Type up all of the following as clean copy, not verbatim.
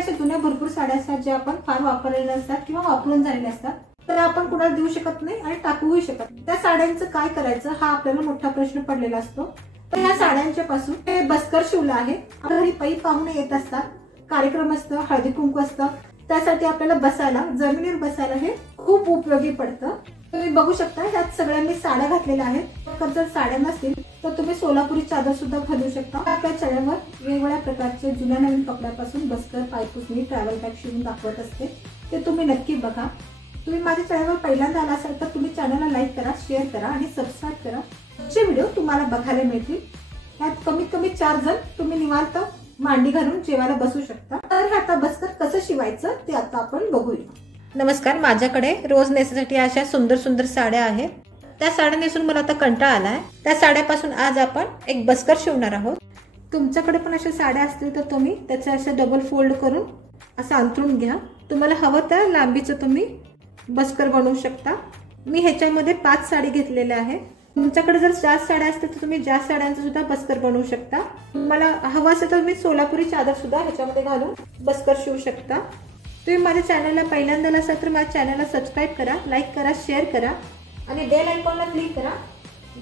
अशा जुन्या भरपूर साड्या असतात ज्या आपण फार वापरलेल्या असतात किंवा वापरून झालेल्या असतात, तर आपण कुणाला देऊ शकत नाही आणि टाकूही शकत नाही. त्या साड्यांचं काय करायचं हा आपल्याला मोठा प्रश्न पडलेला असतो. तर ह्या साड्यांच्या पासून हे बस्कर शिवलं आहे. घरी पै पाहुणे येत असतात, कार्यक्रम असतं, हळदी कुंकू असतं, त्यासाठी आपल्याला बसायला, जमिनीवर बसायला हे खूप उपयोगी पडतं. तुम्ही बघू शकता ह्यात सगळ्यांनी साड्या घातलेल्या आहेत. जर साड्या नसतील तर तुम्ही सोलापुरी चादर सुद्धा घालू शकता. आपल्या चॅनलवर वेगवेगळ्या प्रकारचे जुन्या नवीन कपड्यापासून बस्कर, पायपुसणी, ट्रॅव्हल बॅग शिवून दाखवत असते. ते तुम्ही नक्की बघा. तुम्ही माझ्या चॅनलवर पहिल्यांदा आला असाल तर तुम्ही चॅनलला लाईक करा, शेअर करा आणि सबस्क्राईब करा. पुढचे व्हिडिओ तुम्हाला बघायला मिळतील. यात कमीत कमी 4 जण तुम्ही निवांत मांडी घालून जेवायला बसू शकता. तर हे आता बस्कर कसं शिवायचं ते आता आपण बघूया. नमस्कार, माझ्याकडे रोज नेसण्यासाठी अशा सुंदर सुंदर साड्या आहेत. त्या साड्या नेसून मला आता कंटाळा आलाय. त्या साड्यापासून आज आपण एक बस्कर शिवणार आहोत. तुमच्याकडे पण अशा साड्या असतील तर तुम्ही त्याच्या अशा डबल फोल्ड करून असं अंथरून घ्या. तुम्हाला हवं त्या लांबीचं तुम्ही बस्कर बनवू शकता. मी ह्याच्यामध्ये 5 साडी घेतलेल्या आहेत. तुमच्याकडे जर जास्त साड्या असतील तर तुम्ही जास्त साड्यांचं सुद्धा बस्कर बनवू शकता. तुम्हाला हवं असेल तर मी सोलापुरी चादर सुद्धा ह्याच्यामध्ये घालून बस्कर शिवू शकता. तुम्ही माझ्या चॅनलला पहिल्यांदा असाल तर माझ्या चॅनलला सबस्क्राईब करा, लाईक करा, शेअर करा आणि बेल आयकॉनला क्लिक करा,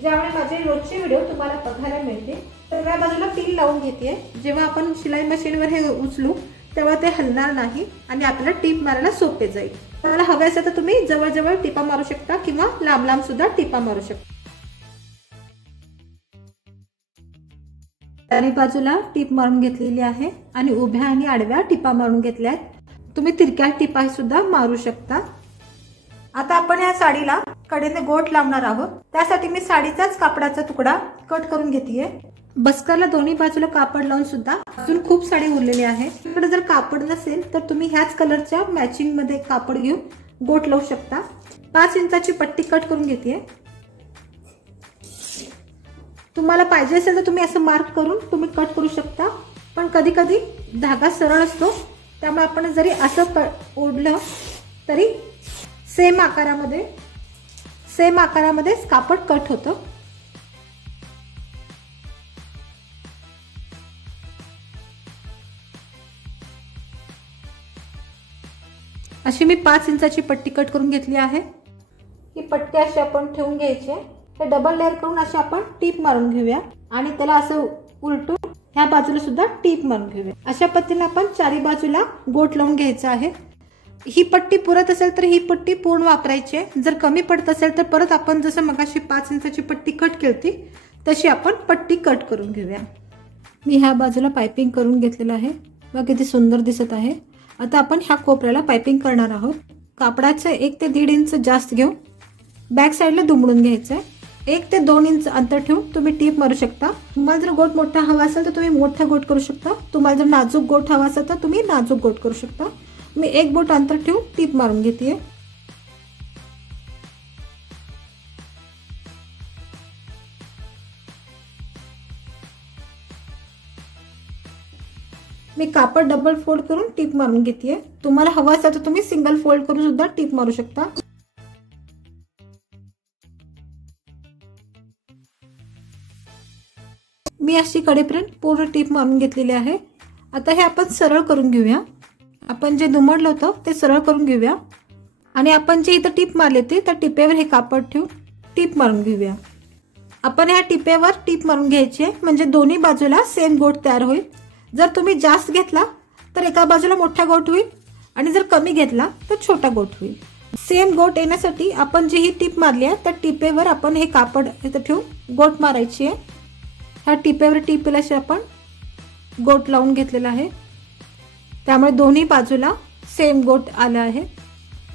ज्यामुळे माझे रोजचे व्हिडिओ तुम्हाला बघायला मिळतील. तर या बाजूला पिन लावून घेते. जेव्हा आपण शिलाई मशीनवर हे उचलू तेव्हा ते हलणार नाही आणि आपल्याला टिप मारायला सोपे जाईल. तुम्हाला हवे असेल तर तुम्ही जवळजवळ टिपा मारू शकता किंवा लांब लांब सुद्धा टिपा मारू शकता. चारी बाजूला टिप मारून घेतलेली आहे आणि उभ्या आणि आडव्या टिपा मारून घेतल्या आहेत. तुम्ही तिरक्या टिपा सुद्धा मारू शकता. आता आपण या साडीला कडेने गोट लावणार आहोत. त्यासाठी मी साडीचाच कापडाचा तुकडा कट करून घेतेय. बस्करला दोन्ही बाजूला कापड लावून सुद्धा अजून खूप साडी उरलेली आहे. तुमच्याकडे जर कापड नसेल तर तुम्ही ह्याच कलरच्या मॅचिंग मध्ये कापड घेऊन गोट लावू शकता. 5 इंचाची पट्टी कट करून घेतेय. तुम्हाला पाहिजे असेल तर तुम्ही असं मार्क करून तुम्ही कट करू शकता. पण कधी कधी धागा सरळ असतो, त्यामुळे आपण जरी असं ओढलं तरी सेम आकारामध्ये कापड कट होतं. अशी मी 5 इंचाची पट्टी कट करून घेतली आहे. ही पट्टी अशी आपण ठेवून घ्यायची. हे डबल लेअर करून अशी आपण टीप मारून घेऊया आणि त्याला असं उलटून ह्या बाजूला सुद्धा टीप मारून घेऊया. अशा पद्धतीने आपण चारी बाजूला गोट लावून घ्यायचा आहे. ही पट्टी पुरत असेल तर ही पट्टी पूर्ण वापरायची आहे. जर कमी पडत असेल तर परत आपण जसं मगाशी 5 इंचाची पट्टी कट केली तशी आपण पट्टी कट करून घेऊया. मी ह्या बाजूला पायपिंग करून घेतलेलं आहे. बघा किती सुंदर दिसत आहे. आता आपण ह्या कोपऱ्याला पायपिंग करणार आहोत. कापडाचं 1 ते 1.5 इंच जास्त घेऊन बॅक साईडला दुमडून घ्यायचं आहे. 1 ते 2 इंच अंतर ठेवून तुम्ही टीप मारू शकता. तुम्हाला जर गोट मोठा हवा असेल तर तुम्ही मोठा गोट करू शकता. तुम्हाला जर नाजूक गोट हवा असेल तर तुम्ही नाजूक गोट करू शकता. मी 1 बोट अंतर ठेवून टीप मारून घेते. मी कापड डबल फोल्ड करून टीप मारून घेते. तुम्हाला हवा असेल तर तुम्ही सिंगल फोल्ड करून सुद्धा टीप मारू शकता. मी अशी कडेपर्यंत पूर्ण टीप मारून घेतलेली आहे. आता हे आपण सरळ करून घेऊया. आपण जे दुमडलं होतं ते सरळ करून घेऊया आणि आपण जे इथं टीप मारले ते त्या टिपेवर हे कापड ठेवून टीप मारून घेऊया. आपण ह्या टिपेवर टीप मारून घ्यायची आहे म्हणजे दोन्ही बाजूला सेम गोट तयार होईल. जर तुम्ही जास्त घेतला तर एका बाजूला मोठा गोट होईल आणि जर कमी घेतला तर छोटा गोट होईल. सेम गोट येण्यासाठी आपण जी ही टीप मारली आहे त्या टिपेवर आपण हे कापड इथं ठेवून गोट मारायची आहे. ह्या टिपेवर टिपेला अशी आपण गोट लावून घेतलेला आहे, त्यामुळे दोन्ही बाजूला सेम गोट आले आहे.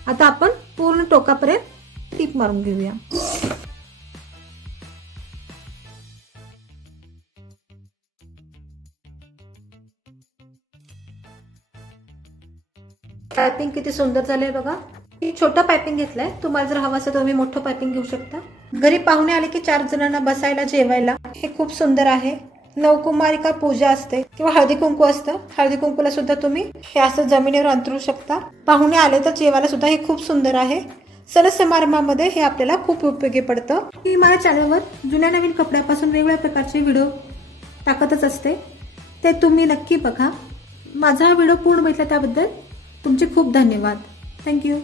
आता आपण पूर्ण टोकापर्यंत टीप मारून घेऊया. पायपिंग किती सुंदर झालंय बघा. छोटा पायपिंग घेतलाय. तुम्हाला जर हवं असेल तर तुम्ही मोठं पायपिंग घेऊ शकता. घरी पाहुणे आले की 4 जणांना बसायला जेवायला हे खूप सुंदर आहे. नवकुमारिका पूजा असते किंवा हळदी कुंकू असतं, हळदी कुंकूला सुद्धा तुम्ही हे असं जमिनीवर अंतरू शकता. पाहुणे आले तर जेवायला सुद्धा हे खूप सुंदर आहे. सण समारंभामध्ये हे आपल्याला खूप उपयोगी पडतं. मी माझ्या चॅनलवर जुन्या नवीन कपड्यापासून वेगवेगळ्या प्रकारचे व्हिडिओ टाकतच असते, ते तुम्ही नक्की बघा. माझा हा व्हिडिओ पूर्ण बघितला त्याबद्दल तुमचे खूप धन्यवाद. थँक्यू.